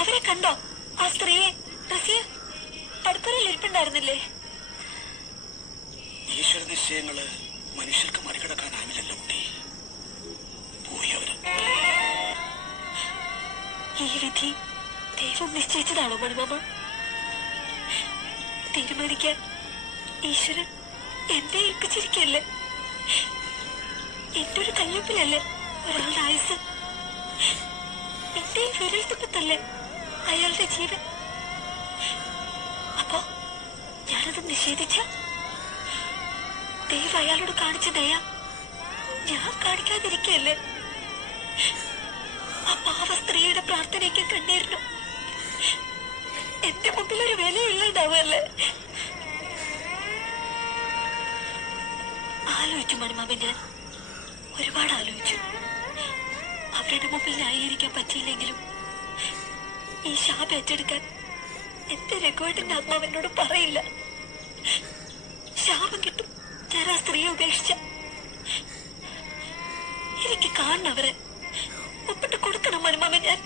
അവരെ കണ്ടോ? ആ സ്ത്രീയെ റസിയ അടുക്കളയിൽ ഇരിപ്പുണ്ടായിരുന്നില്ലേ? ഈശ്വര നിശ്ചയങ്ങള് മനുഷ്യർക്ക് മറികടക്കാനാവില്ലല്ലോ കുട്ടി. പോയി അവര്. ഈ വിധി ദൈവം നിശ്ചയിച്ചതാണോ മണിമാമ? തീരുമാനിക്കാൻ ഈശ്വരൻ എന്നെ ഏൽപ്പിച്ചിരിക്കല്ലേ? എന്റെ ഒരു കയ്യൊപ്പിലല്ലേ ഒരാളുടെ ആയുസ്? എന്റെ വിരൽ തുമ്പത്തല്ലേ അയാളുടെ ജീവൻ? അപ്പോ ഞാനത് നിഷേധിച്ച ദൈവം അയാളോട് കാണിച്ച ദയ ഞാൻ കാണിക്കാതിരിക്കല്ലേ? ആ പാവ സ്ത്രീയുടെ പ്രാർത്ഥനയ്ക്ക് കണ്ണീരിനും എന്റെ മുമ്പിൽ ഒരു വിലയില്ലാണ്ടാവല്ലേ? ആലോചിച്ചു മണിമാമൻ, ഞാൻ ഒരുപാട് ആലോചിച്ചു. അവരുടെ മുമ്പിൽ ന്യായീകരിക്കാൻ പറ്റിയില്ലെങ്കിലും ഈ ശാപം ഏറ്റെടുക്കാൻ എന്റെ രഘുവേട്ടന്റെ ആത്മാവ് എന്നോട് പറയില്ല. ശാപം കിട്ടും ഞാൻ ആ സ്ത്രീയെ ഉപേക്ഷിച്ച. എനിക്ക് കാണണം അവരെ, ഒപ്പിട്ട് കൊടുക്കണം മണിമാമൻ. ഞാൻ